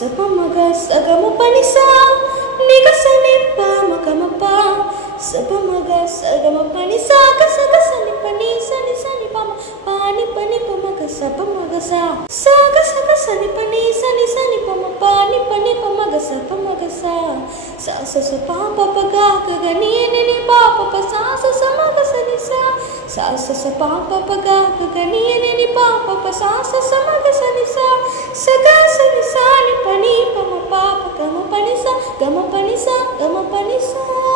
Sapamaga sagama panisa nigasani pamagama Sapamaga sagama panisa kasaga sani pani sani sani pama pani pani pamaga sapamaga sa saga saga sani pani sani sani pama pani pani pamaga sapamaga sa sa sa sa papa paga gani ni papa pa sa sa samaga sani sa sa sa sa papa paga gani ni papa pa sa sa samaga sani sa saga sani sani pani pama papa gama panisa gama panisa gama panisa